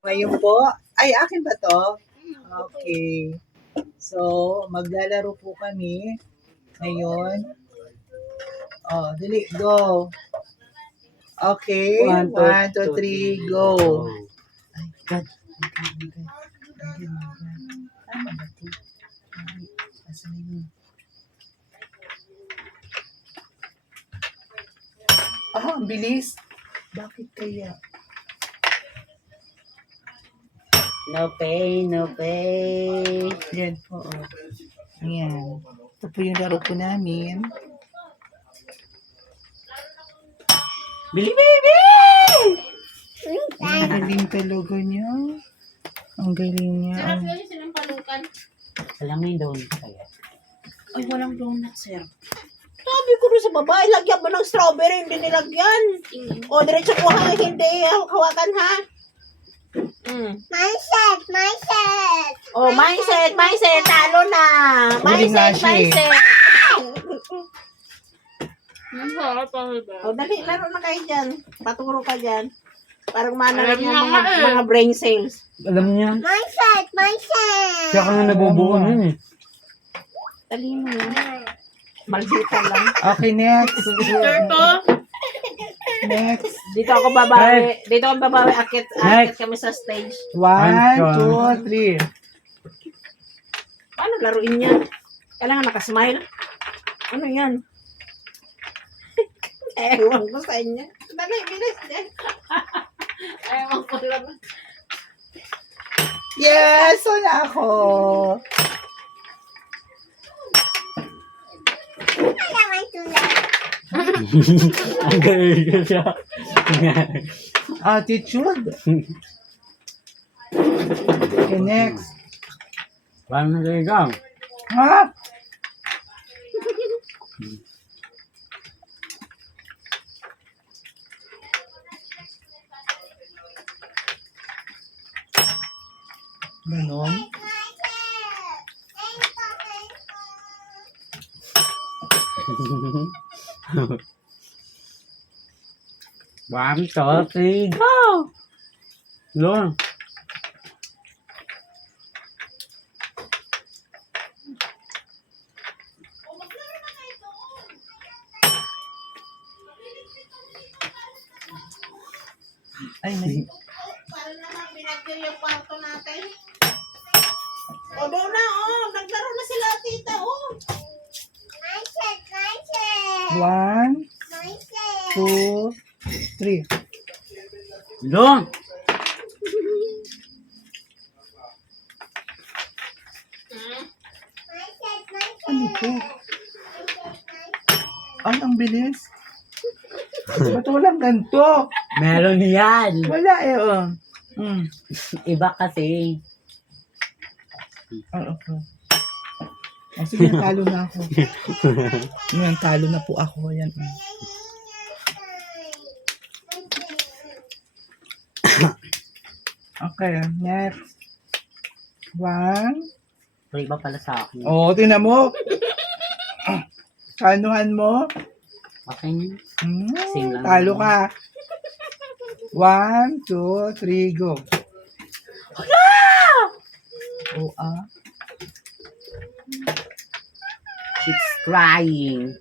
Ngayon po, ay akin ba to? Okay. So, maglalaro po kami ngayon. Oh, dali, go. Okay. One, two, three, go. Ay, God. Ay, God, ay, God. Tama ba to? Ay, asan na yun? Ah, ang bilis. Bakit kaya? No pain, no pain. Yan po. Oh. Ayan. Ito po yung laro po namin. Bili, baby! Ang galing talaga niya. Ang galing niya. Ang... silang palukan. Salamin doon kaya. Ay, walang donut, sir. Sabi ko rin sa babae, lagyan mo ng strawberry, hindi nilagyan. O, diretso kuha, hindi hawakan ha. Mm. Mindset, mindset. Oh, mindset, mindset, talo na. Huli nga Mindset, siya eh. mindset. O, dali, laro na kayo dyan. Paturo ka dyan. Parang mana lang yung mga, mga brain cells. Alam niya. Mindset, mindset. Siya ka nga nabubuo nun eh. Dali mo. Maldita lang. Okay, next. Next. Dito ako babawi. Dito ako babawi. Akit, akit Next. kami sa stage. One, two, three. Paano laruin yan? Kailangan nakasmile. Ano yan? Ewan ko sa inyo. Dali, bilis din. Ewan ko lang. Yes! Wala ako. Wala may tulad. Ang galing siya. Attitude. Okay, next. Parang nagagaw. Ha? Ganon. One, two, three, go! Doon. Ay, may... Paano naman binagyo yung kwarto natin? O, doon na, oh. Naglaro na sila, tita, oh. One, two, three. Mindset. Ano to? Ay, ang bilis. Ba't walang ganito? Meron yan. Wala eh, oh. Hmm. Iba kasi. Ah, okay. Oh, sige, talo na ako. Ngayon, talo na po ako. Ayan. oh. Okay, next. One. Pero iba pala sa akin. Oo, oh, tingnan mo. Kanuhan mo. Okay niya. Hmm, Same lang. talo ka. One, two, three, go. Oh, ah. She's crying.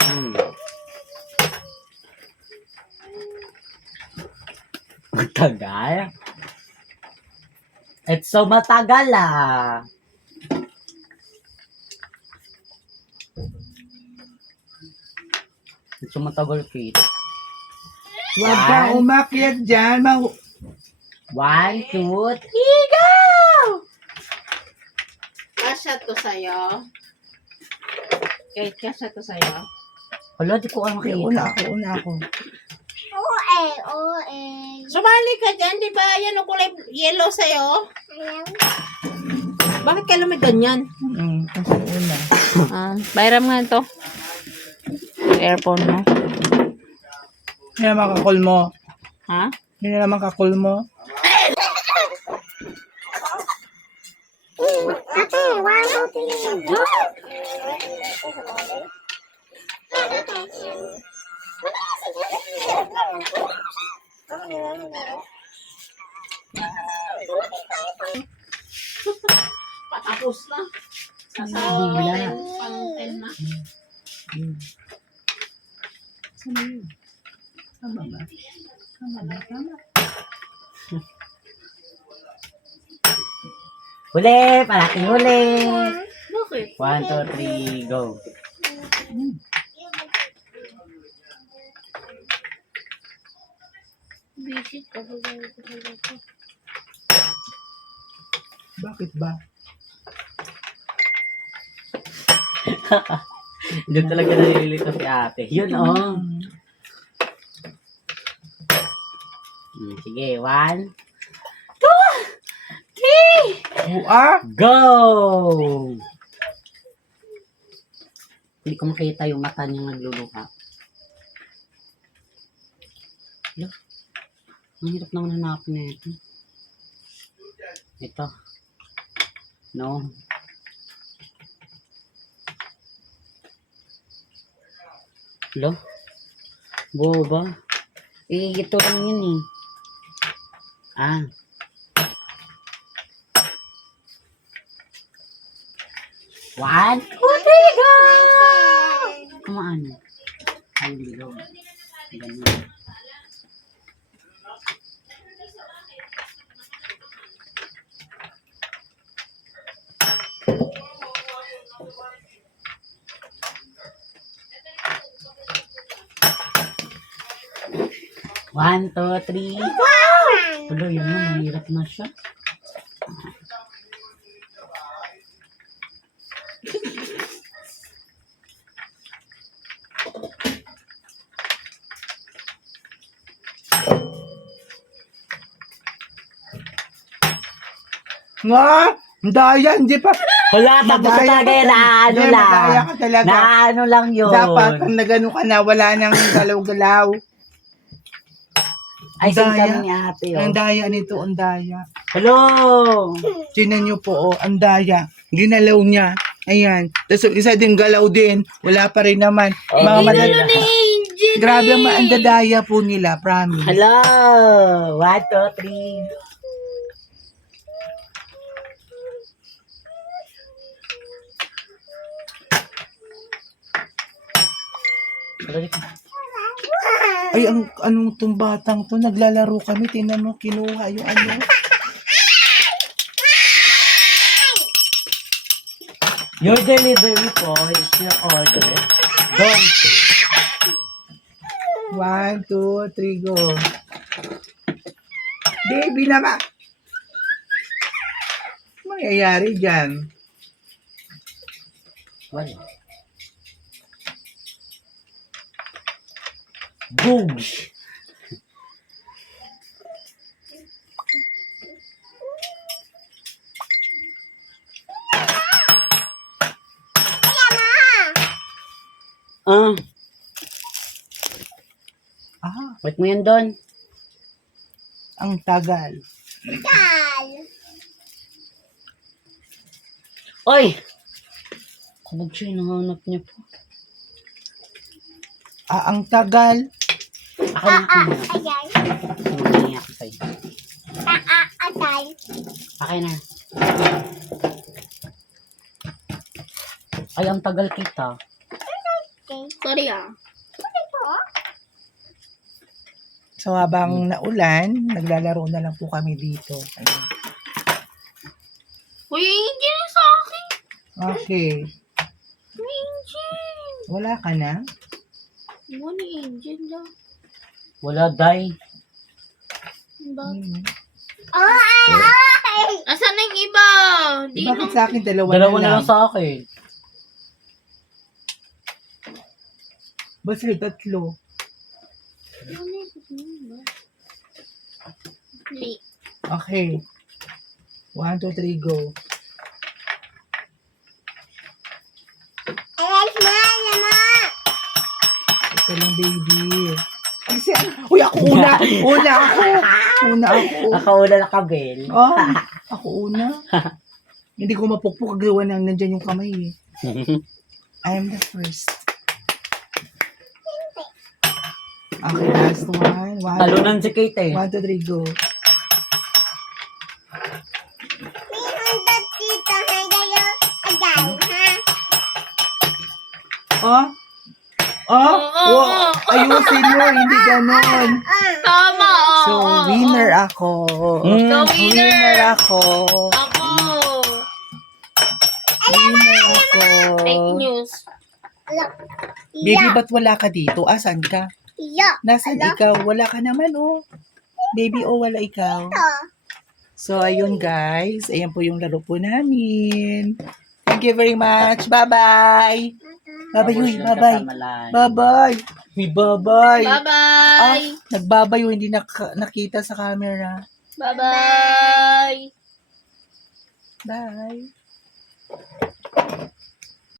Hmm. Matagal? It's so matagal ah. It's so matagal, Kate. Huwag kang One. umakyat dyan. Mang... One, two, three, go! Kasha to sa'yo. Kate, kasha to sa'yo. Hala, di ko alam Okay, una kita. ako, una ako. OA, OA. Sumali ka dyan, di ba? Yan ang kulay yellow sa'yo. Ayan. Bakit kailan may ganyan? Hmm, kasi una. Ah, bayram nga to. Earphone mo. Hindi naman kakul mo. Ha? Hindi naman kakul mo. Ate, one, two, three. Go. Patapos na. Nasa Bigla. pang 10 na. Saan yun? Tama ba? Tama ba? Tama. Huli! Parating huli! Bakit? One, two, three, go. Visit ka ba? Bakit ba? Doon talaga nalilito si ate. Yun, oh. Hmm, Sige, one, Ah! go! Hindi ko makita yung mata niya nagluluha. Hala. Ang hirap naman hanapin na ito. Ito. No. Hala. Boba. Eh, ito lang yun eh. Ah. One, two, three, go! Kumaan. Ay, bilog. Ganun. One, two, three. Tuloy, yun mahirap na siya. Nga! Ang daya, hindi pa. Wala, tapos na talaga yan. Na ano Hindi, lang. madaya ka talaga. Na ano lang yun. Dapat, pag nagano ka na, wala nang galaw-galaw. Ay, sin Daya. kami ni ate. Ang Oh. daya nito, ang daya. Hello! Tinan niyo po, oh, ang daya. Ginalaw niya. Ayan. Tapos yung isa din galaw din. Wala pa rin naman. Oh, Mga Angel! Grabe ang ang dadaya po nila, promise. Hello! One, two, three. Ay, ang anong tong batang to, naglalaro kami, tinan mo, kinuha yung ano. Your delivery po is your order. Don't. One, two, three, go. Baby naman. Mangyayari dyan. Wala. Boom! Ah, Ah, wait mo yan doon. ang tagal. Oy! Kabog siya, hinahanap niya po. Ah, ang tagal. Ako na ako na. Ayan. Sumangiya ako sa'yo. Atay. Okay na. Ay, ang tagal kita. Sorry ah. So, habang naulan, naglalaro na lang po kami dito. Uy, Angel sa akin. Okay. Angel. Wala ka na? Ano ni Angel daw? Wala, day. Ba? Oh, ay, ay. Asan na yung iba? Di Bakit nung... sa akin dalawa, Dalawa na na lang? sa akin. Basta tatlo. Li. Okay. One, two, three, go. Ito lang, baby. Kasi, uy, ako una. Una ako. Una ako. Nakaula na kabel. Oh, ako una. Hindi ko mapukpok gawa nang nandyan yung kamay eh. I am the first. Okay, last one. One, Talunan si Kate eh. one two, three, go. Again, ha? Oh? Oh? Oh, ayusin mo, hindi ganon. Tama, oo. So, winner ako. Mm. Ikaw winner. Winner ako. Ako. Winner ako. Fake news. Baby, ba't wala ka dito? Asan ka? Yeah. Nasaan ikaw? Wala ka naman, oh. Baby, oh, wala ikaw. So, ayun guys. Ayan po yung laro po namin. Thank you very much. Bye-bye. Bye-bye, Uy. Bye-bye. Bye-bye. Uy, bye-bye. Ah, Bye-bye. nagbabayo. Hindi nak- nakita sa camera. Bye-bye. Bye.